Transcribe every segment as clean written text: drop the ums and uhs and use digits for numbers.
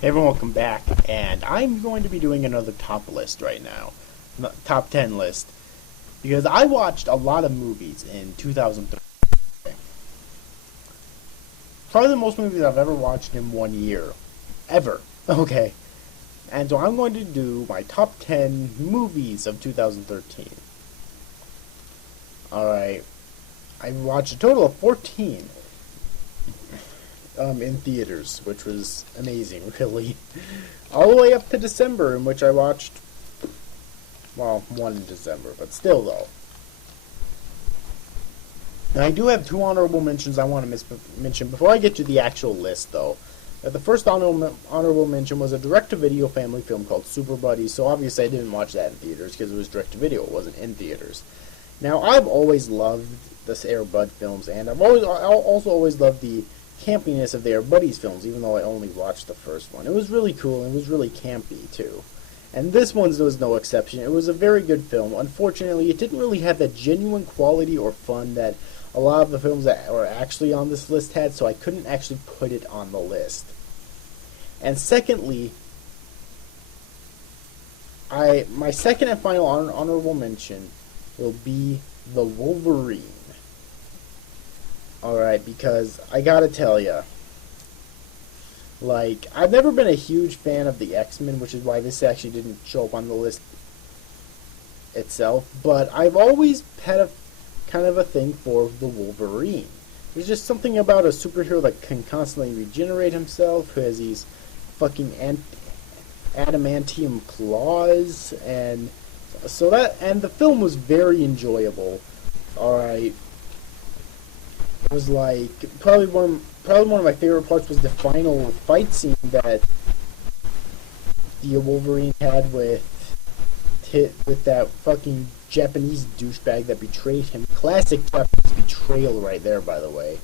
Hey everyone, welcome back, and I'm going to be doing another top list right now. Top 10 list. Because I watched a lot of movies in 2013. Probably the most movies I've ever watched in 1 year. Ever. Okay. And so I'm going to do my top 10 movies of 2013. Alright. I watched a total of 14 in theaters, which was amazing, really. All the way up to December, in which I watched, well, one in December, but still, though. And I do have two honorable mentions I want to mention before I get to the actual list, though. The first honorable mention was a direct-to-video family film called Super Buddies, so obviously I didn't watch that in theaters because it was direct-to-video, it wasn't in theaters. Now, I've always loved the Air Bud films, and I've also always loved the campiness of the Air Buddies films, even though I only watched the first one. It was really cool, and it was really campy, too. And this one was no exception. It was a very good film. Unfortunately, it didn't really have that genuine quality or fun that a lot of the films that were actually on this list had, so I couldn't actually put it on the list. And secondly, my second and final honorable mention will be The Wolverine. Alright, because I gotta tell ya, like, I've never been a huge fan of the X-Men, which is why this actually didn't show up on the list itself, but I've always had a kind of a thing for the Wolverine. There's just something about a superhero that can constantly regenerate himself, who has these fucking adamantium claws, and the film was very enjoyable. Alright. It was like probably one of my favorite parts was the final fight scene that the Wolverine had with that fucking Japanese douchebag that betrayed him. Classic Japanese betrayal right there, by the way.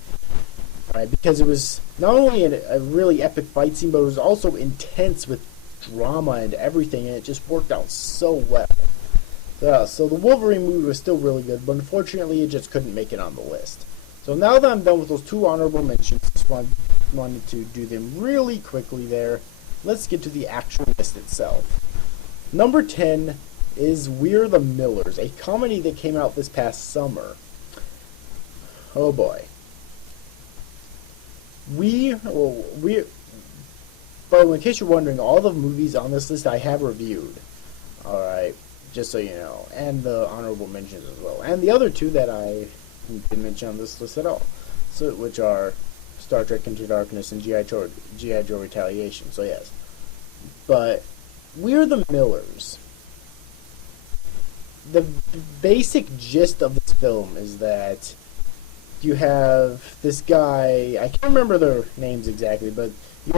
Alright, because it was not only a really epic fight scene, but it was also intense with drama and everything, and it just worked out so well. So the Wolverine movie was still really good, but unfortunately it just couldn't make it on the list. So now that I'm done with those two honorable mentions, just wanted to do them really quickly there. Let's get to the actual list itself. Number 10 is We're the Millers, a comedy that came out this past summer. Oh boy. But in case you're wondering, all the movies on this list I have reviewed. Alright, just so you know. And the honorable mentions as well. And the other two that I didn't mention on this list at all. So, which are Star Trek Into Darkness and G.I. Joe Retaliation. So yes. But We're the Millers. The basic gist of this film is that you have this guy, I can't remember their names exactly, but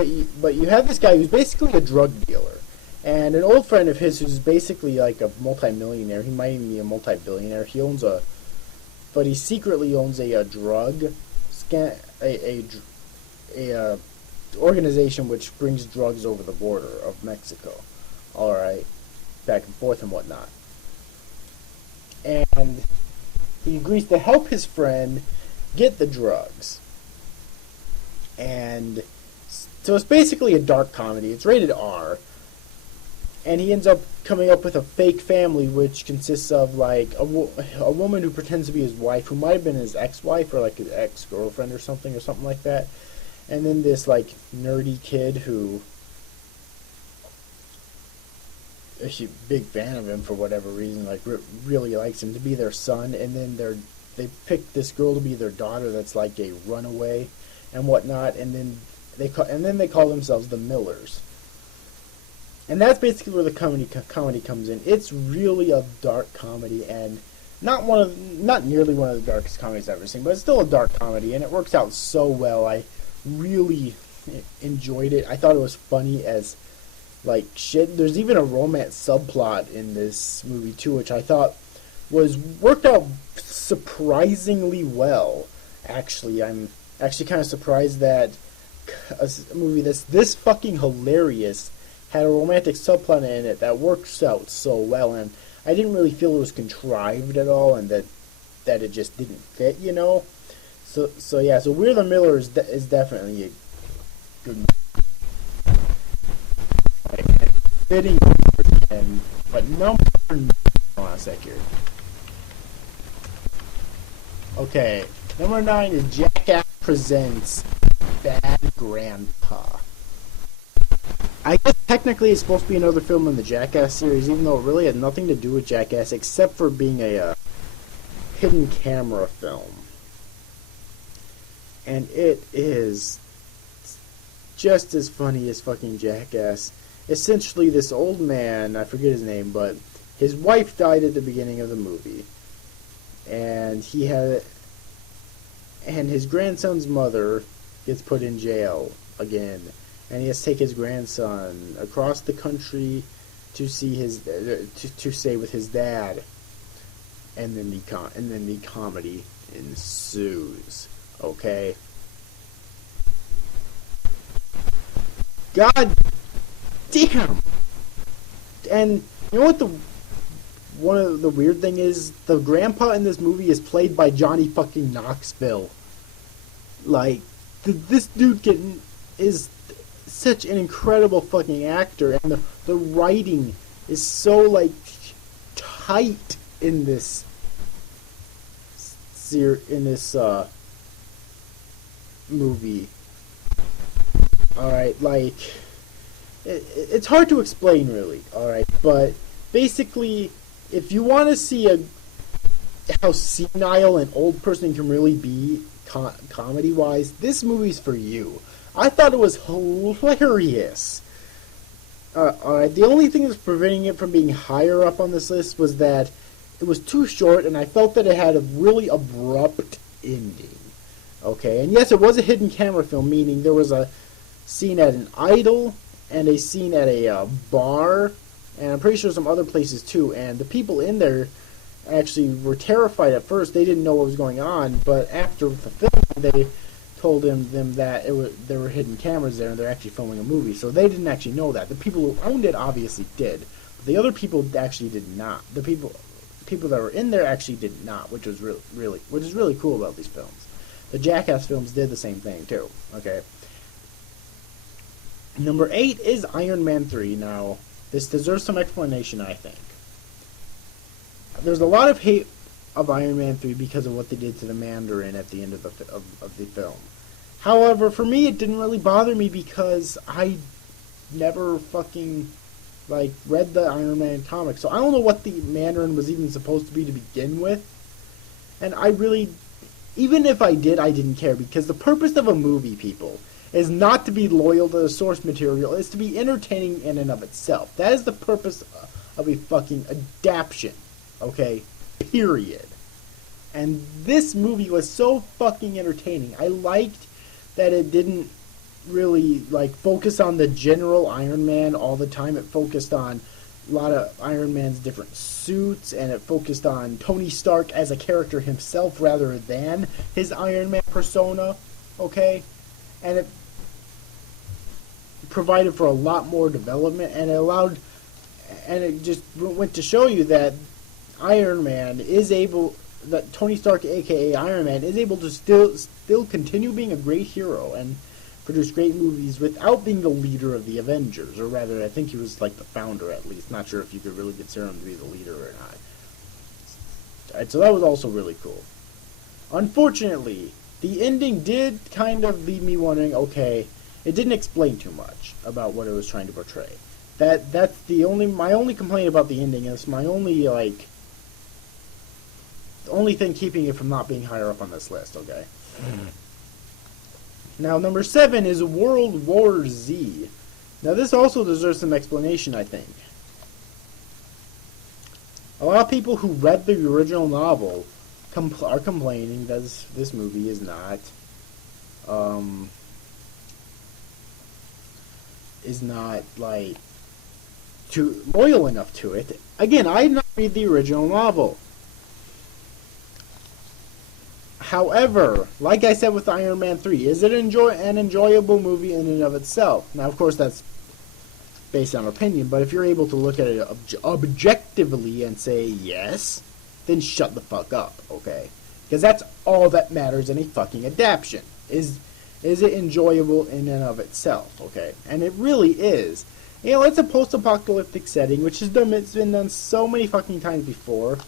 you have this guy who's basically a drug dealer. And an old friend of his who's basically like a multi-millionaire, he might even be a multi-billionaire, but he secretly owns a organization which brings drugs over the border of Mexico. Alright, back and forth and whatnot. And he agrees to help his friend get the drugs. And so it's basically a dark comedy. It's rated R. And he ends up coming up with a fake family which consists of like a woman who pretends to be his wife, who might have been his ex-wife or like his ex-girlfriend or something like that. And then this like nerdy kid who is a big fan of him for whatever reason, like really likes him, to be their son. And then they pick this girl to be their daughter that's like a runaway and whatnot. And then they call themselves the Millers. And that's basically where the comedy comes in. It's really a dark comedy, and not nearly one of the darkest comedies I've ever seen, but it's still a dark comedy, and it works out so well. I really enjoyed it. I thought it was funny as like shit. There's even a romance subplot in this movie too, which I thought was worked out surprisingly well. Actually, I'm actually kind of surprised that a movie that's this fucking hilarious had a romantic subplot in it that works out so well, and I didn't really feel it was contrived at all, and that it just didn't fit, you know. So yeah, so We're the Millers is definitely a good. fitting number 10, but number 9, hold on a sec here. Okay, number 9 is Jackass Presents Bad Grandpa. I guess technically it's supposed to be another film in the Jackass series, even though it really had nothing to do with Jackass except for being a hidden camera film. And it is just as funny as fucking Jackass. Essentially, this old man, I forget his name, but his wife died at the beginning of the movie. And his grandson's mother gets put in jail again. And he has to take his grandson across the country to see to stay with his dad. And then the comedy ensues. Okay. God damn. And you know what one of the weird thing is? The grandpa in this movie is played by Johnny fucking Knoxville. Like, this dude is such an incredible fucking actor, and the writing is so like tight in this movie. Alright, like, it's hard to explain really, alright, but basically, if you want to see how senile an old person can really be comedy-wise, this movie's for you. I thought it was hilarious. Alright, the only thing that's preventing it from being higher up on this list was that it was too short, and I felt that it had a really abrupt ending. Okay, and yes, it was a hidden camera film, meaning there was a scene at an idol and a scene at a bar, and I'm pretty sure some other places too, and the people in there actually were terrified at first. They didn't know what was going on, but after the film, they told them that there were hidden cameras there and they're actually filming a movie, so they didn't actually know that. The people who owned it obviously did, but the other people actually did not. The people that were in there actually did not, which is really cool about these films. The Jackass films did the same thing too. Okay. Number 8 is Iron Man 3. Now, this deserves some explanation, I think. There's a lot of hate of Iron Man 3 because of what they did to the Mandarin at the end of the film. However, for me, it didn't really bother me because I never fucking read the Iron Man comic, so I don't know what the Mandarin was even supposed to be to begin with. And even if I did, I didn't care, because the purpose of a movie, people, is not to be loyal to the source material. It's to be entertaining in and of itself. That is the purpose of a fucking adaptation. Okay? Period. And this movie was so fucking entertaining. I liked that it didn't really focus on the general Iron Man all the time. It focused on a lot of Iron Man's different suits, and it focused on Tony Stark as a character himself rather than his Iron Man persona. Okay? And it provided for a lot more development, and it just went to show you that that Tony Stark, aka Iron Man, is able to still continue being a great hero and produce great movies without being the leader of the Avengers, or rather, I think he was the founder at least. Not sure if you could really consider him to be the leader or not. Alright, so that was also really cool. Unfortunately, the ending did kind of leave me wondering, okay, it didn't explain too much about what it was trying to portray. That's my only complaint about the ending, and it's my only, the only thing keeping it from not being higher up on this list, okay? Now, number 7 is World War Z. Now, this also deserves some explanation, I think. A lot of people who read the original novel are complaining that this movie is not too loyal enough to it. Again, I did not read the original novel. However, like I said with Iron Man 3, is it an enjoyable movie in and of itself? Now, of course, that's based on opinion, but if you're able to look at it objectively and say yes, then shut the fuck up, okay? Because that's all that matters in a fucking adaptation. Is it enjoyable in and of itself, okay? And it really is. It's a post-apocalyptic setting, which it's been done so many fucking times before.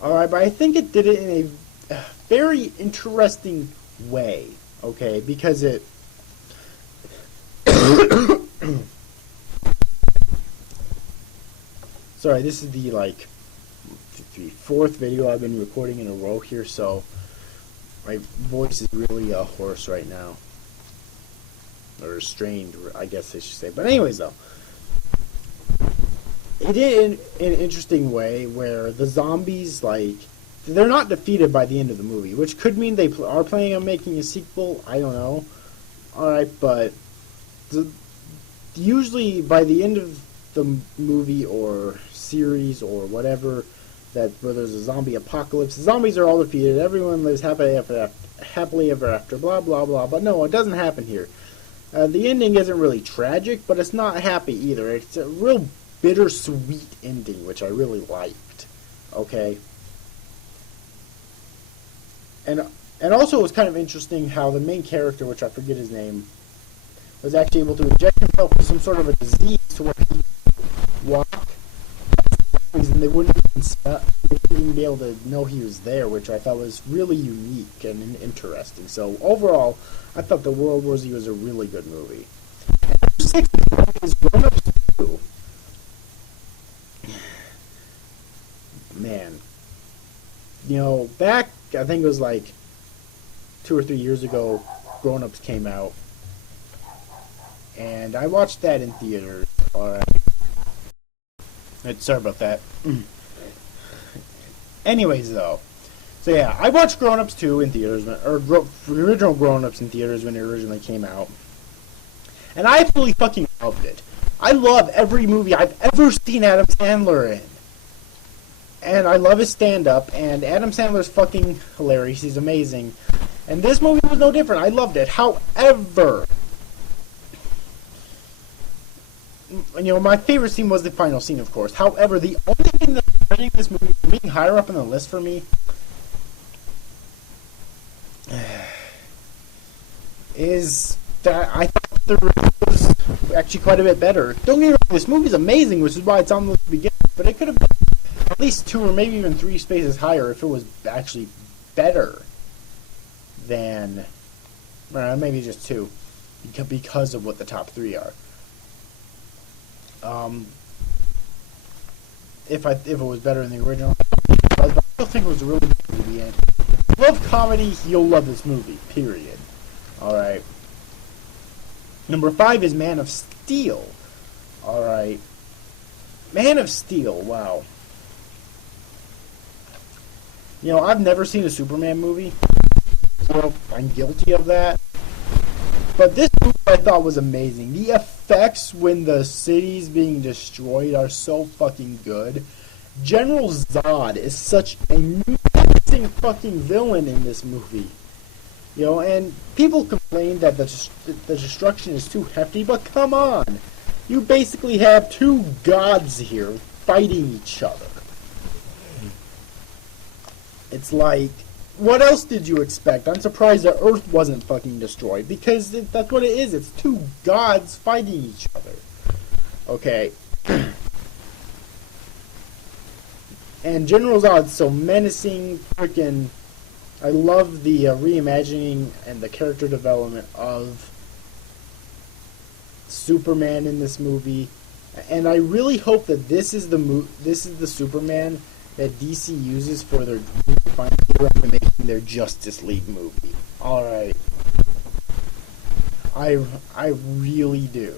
Alright, but I think it did it in a very interesting way, okay? Because it... Sorry, this is the, the fourth video I've been recording in a row here, so my voice is really hoarse right now. Or strained, I guess I should say. But anyways, though, it did in an interesting way where the zombies, they're not defeated by the end of the movie, which could mean they are planning on making a sequel. I don't know. Alright, but usually by the end of the movie or series or whatever, where there's a zombie apocalypse, the zombies are all defeated, everyone lives happily ever after, blah, blah, blah. But no, it doesn't happen here. The ending isn't really tragic, but it's not happy either. It's a real bittersweet ending, which I really liked. Okay? And also it was kind of interesting how the main character, which I forget his name, was actually able to inject himself with some sort of a disease to where he could walk, and they wouldn't even be able to know he was there, which I thought was really unique and interesting. So overall, I thought the World War Z was a really good movie. Number 6 is Grown Ups 2. Man. Back, I think it was 2 or 3 years ago, Grown Ups came out. And I watched that in theaters. Alright. Sorry about that. Anyways, though. So yeah, I watched Grown Ups 2 in theaters, or the original Grown Ups in theaters when it originally came out. And I absolutely fucking loved it. I love every movie I've ever seen Adam Sandler in. And I love his stand-up, and Adam Sandler's fucking hilarious. He's amazing. And this movie was no different. I loved it. However, my favorite scene was the final scene, of course. However, the only thing that's preventing this movie from being higher up on the list for me is that I thought the review was actually quite a bit better. Don't get me wrong, this movie's amazing, which is why it's on the beginning, but it could have been at least 2 or maybe even 3 spaces higher if it was actually better than, maybe just 2, because of what the top 3 are. If it was better than the original, but I still think it was a really good movie. And if you love comedy, you'll love this movie. Period. All right. Number 5 is Man of Steel. All right. Man of Steel. Wow. I've never seen a Superman movie, so I'm guilty of that. But this movie I thought was amazing. The effects when the city's being destroyed are so fucking good. General Zod is such a menacing fucking villain in this movie. And people complain that the destruction is too hefty, but come on. You basically have 2 gods here fighting each other. It's like, what else did you expect? I'm surprised the Earth wasn't fucking destroyed, because that's what it is. It's 2 gods fighting each other. Okay. And General Zod's so menacing, freaking... I love the reimagining and the character development of Superman in this movie. And I really hope that this is the Superman that DC uses for their finally making their Justice League movie. Alright. I really do.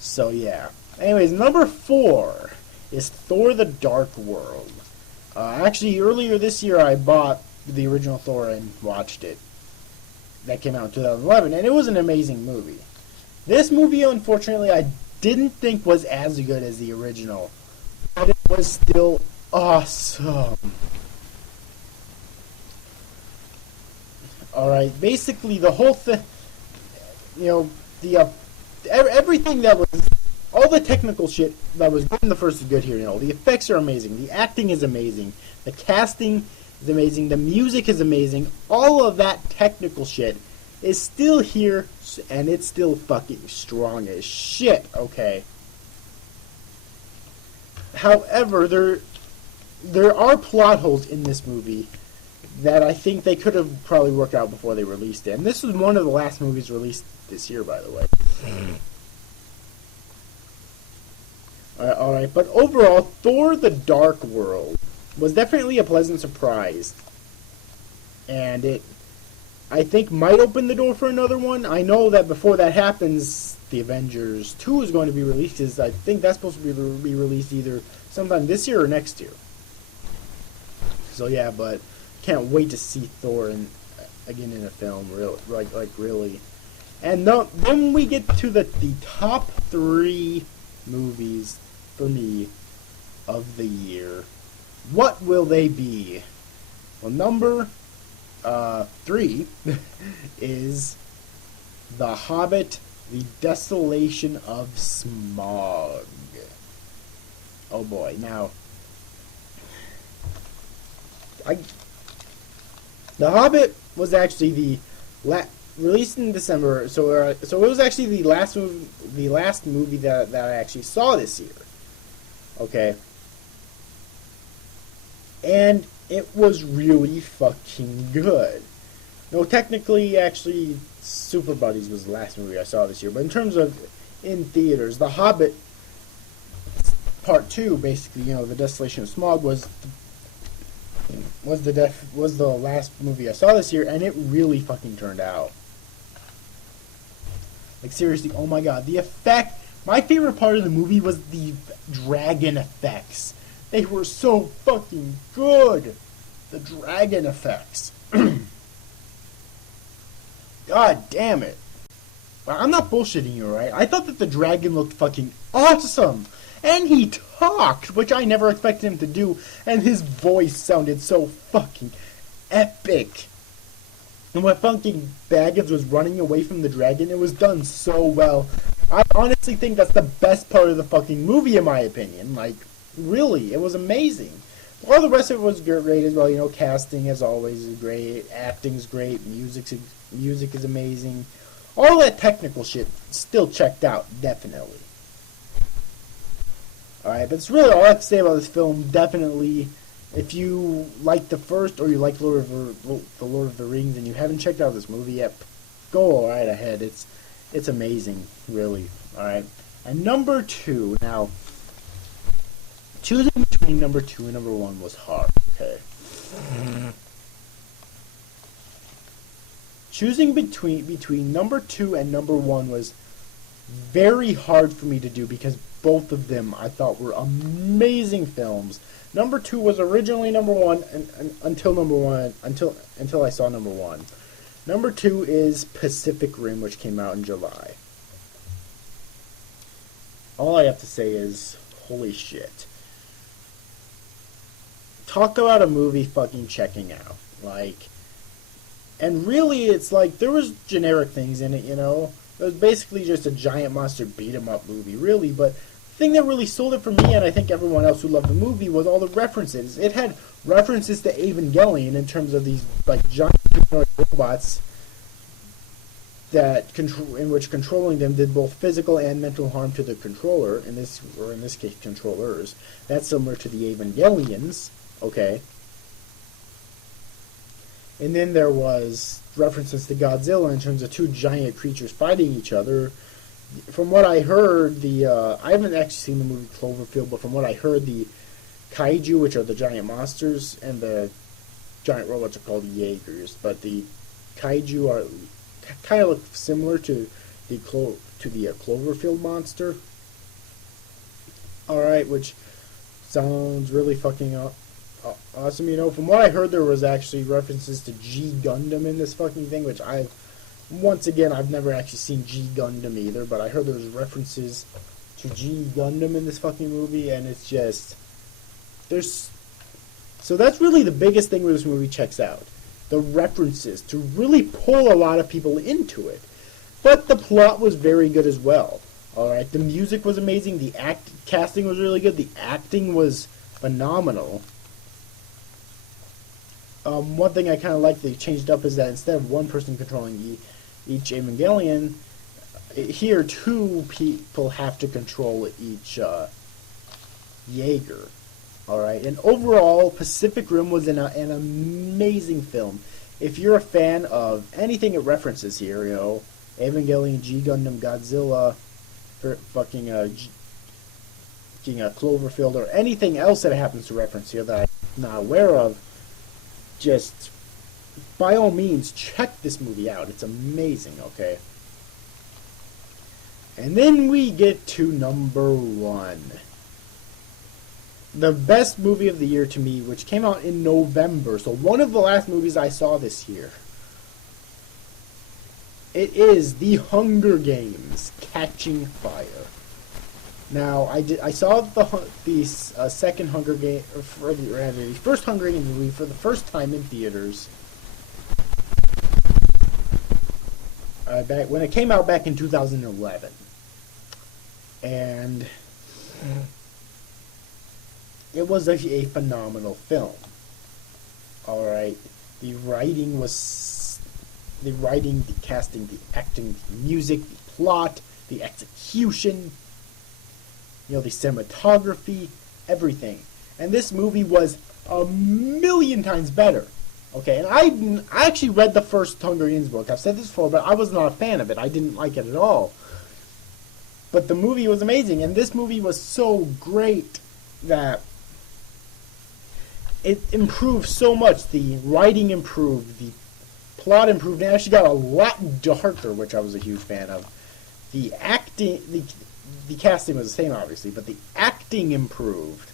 So yeah. Anyways, number 4 is Thor: The Dark World. Actually, earlier this year I bought the original Thor and watched it. That came out in 2011, and it was an amazing movie. This movie, unfortunately, I didn't think was as good as the original, but it was still awesome. Alright, basically the whole thing, everything that was, all the technical shit that was good in the first is good here. The effects are amazing, the acting is amazing, the casting is amazing, the music is amazing, all of that technical shit is still here, and it's still fucking strong as shit, okay? However, there are plot holes in this movie that I think they could have probably worked out before they released it. And this was one of the last movies released this year, by the way. Alright, but overall, Thor: The Dark World was definitely a pleasant surprise. And it, I think, might open the door for another one. I know that before that happens, the Avengers 2 is going to be released. Because I think that's supposed to be released either sometime this year or next year. So yeah, but can't wait to see Thor again in a film, really. And then we get to the top 3 movies for me of the year. What will they be? Well, number 3 is The Hobbit: The Desolation of Smaug. Oh boy, now The Hobbit was actually released in December, so it was actually the last movie that I actually saw this year. Okay, and it was really fucking good. No, technically, actually, Super Buddies was the last movie I saw this year, but in terms of in theaters, The Hobbit Part 2, basically, The Desolation of Smaug was the last movie I saw this year, and it really fucking turned out. Like, seriously, oh my god, the effect. My favorite part of the movie was the dragon effects. They were so fucking good. The dragon effects. God damn it. Well, I'm not bullshitting you, right? I thought that the dragon looked fucking awesome. And he talked, which I never expected him to do. And his voice sounded so fucking epic. And when fucking Baggins was running away from the dragon, it was done so well. I honestly think that's the best part of the fucking movie, in my opinion. Like, really, it was amazing. All the rest of it was great as well. Casting, as always, is great. Acting's great. Music is amazing. All that technical shit still checked out, definitely. Alright, but that's really all I have to say about this film. Definitely, if you like the first, or you like the Lord of the Rings, and you haven't checked out this movie yet, go right ahead. It's amazing, really. Alright, and number 2. Now, choosing between number 2 and number 1 was hard. Okay. Choosing between number 2 and number 1 was very hard for me to do, because both of them I thought were amazing films. Number 2 was originally number 1 until I saw number 1. Number 2 is Pacific Rim, which came out in July. All I have to say is, holy shit. Talk about a movie fucking checking out. Like, and really, it's like, there was generic things in it, It was basically just a giant monster beat-em-up movie, really, but the thing that really sold it for me, and I think everyone else who loved the movie, was all the references. It had references to Evangelion in terms of these, like, giant humanoid robots in which controlling them did both physical and mental harm to the controller, in this case, controllers. That's similar to the Evangelions, okay? And then there was references to Godzilla in terms of two giant creatures fighting each other. From what I heard, I haven't actually seen the movie Cloverfield, but from what I heard, the kaiju, which are the giant monsters, and the giant robots are called Jaegers, but the kaiju are kind of look similar to the Cloverfield monster. Alright, which sounds really fucking awesome. From what I heard, there was actually references to G Gundam in this fucking thing, which I've never actually seen G Gundam either, but I heard there was references to G Gundam in this fucking movie, and it's just, so that's really the biggest thing where this movie checks out. The references, to really pull a lot of people into it. But the plot was very good as well. Alright, the music was amazing, the casting was really good, the acting was phenomenal. One thing I kind of like they changed up is that instead of one person controlling each Evangelion. Here, 2 people have to control each Jaeger. Alright, and overall, Pacific Rim was an amazing film. If you're a fan of anything it references here, you know, Evangelion, G Gundam, Godzilla, fucking Cloverfield, or anything else that it happens to reference here that I'm not aware of, just by all means check this movie out. It's amazing, okay? And then we get to number 1. The best movie of the year to me, which came out in November, so one of the last movies I saw this year. It is The Hunger Games: Catching Fire. Now, I saw the second Hunger Game, or the first Hunger Games movie for the first time in theaters. Back when it came out back in 2011, and it was a phenomenal film. All right, the writing, the casting, the acting, the music, the plot, the execution, you know, the cinematography, everything. And this movie was a million times better. Okay, and I actually read the first Hunger Games book. I've said this before, but I was not a fan of it. I didn't like it at all. But the movie was amazing, and this movie was so great that it improved so much. The writing improved, the plot improved, and it actually got a lot darker, which I was a huge fan of. The acting, the casting was the same, obviously, but the acting improved.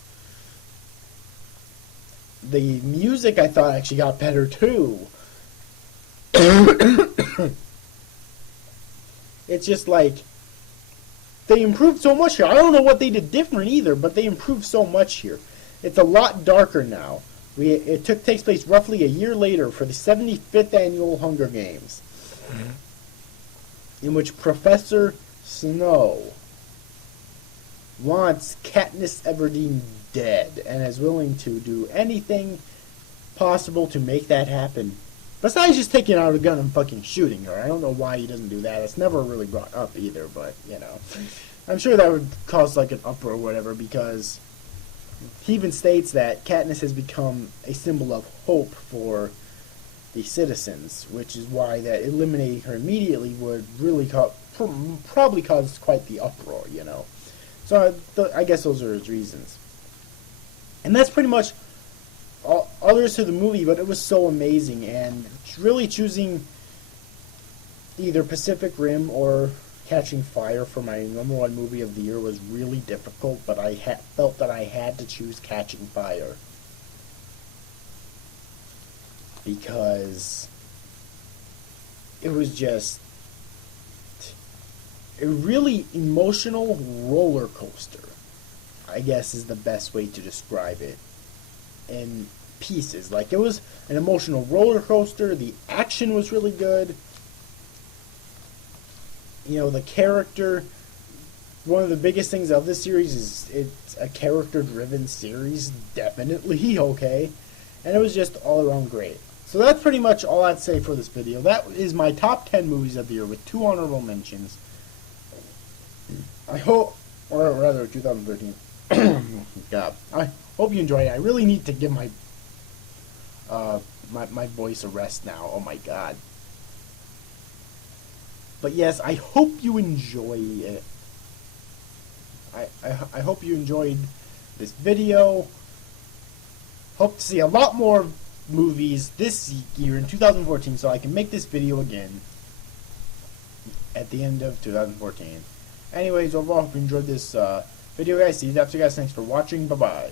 The music, I thought, actually got better, too. It's just like, they improved so much here. I don't know what they did different either, but they improved so much here. It's a lot darker now. It takes place roughly a year later for the 75th annual Hunger Games, in which Professor Snow wants Katniss Everdeen dead and is willing to do anything possible to make that happen. Besides just taking out a gun and fucking shooting her. I don't know why he doesn't do that. It's never really brought up either, but, you know. I'm sure that would cause, like, an uproar or whatever, because he even states that Katniss has become a symbol of hope for the citizens, which is why that eliminating her immediately would really probably cause quite the uproar, you know. So I guess those are his reasons. And that's pretty much all there is to the movie, but it was so amazing, and really choosing either Pacific Rim or Catching Fire for my number 1 movie of the year was really difficult, but I felt that I had to choose Catching Fire because it was just a really emotional roller coaster, I guess is the best way to describe it, in pieces. Like, it was an emotional roller coaster. The action was really good. You know, the character, one of the biggest things of this series is it's a character-driven series, definitely, okay? And it was just all around great. So that's pretty much all I'd say for this video. That is my top 10 movies of the year with 2 honorable mentions. I hope, or rather 2013. God, I hope you enjoyed it. I really need to give my my voice a rest now. Oh my God. But yes, I hope you enjoy it. I hope you enjoyed this video. Hope to see a lot more movies this year in 2014, so I can make this video again at the end of 2014. Anyways, overall, hope you enjoyed this video, guys. See you after, guys. Thanks for watching. Bye-bye.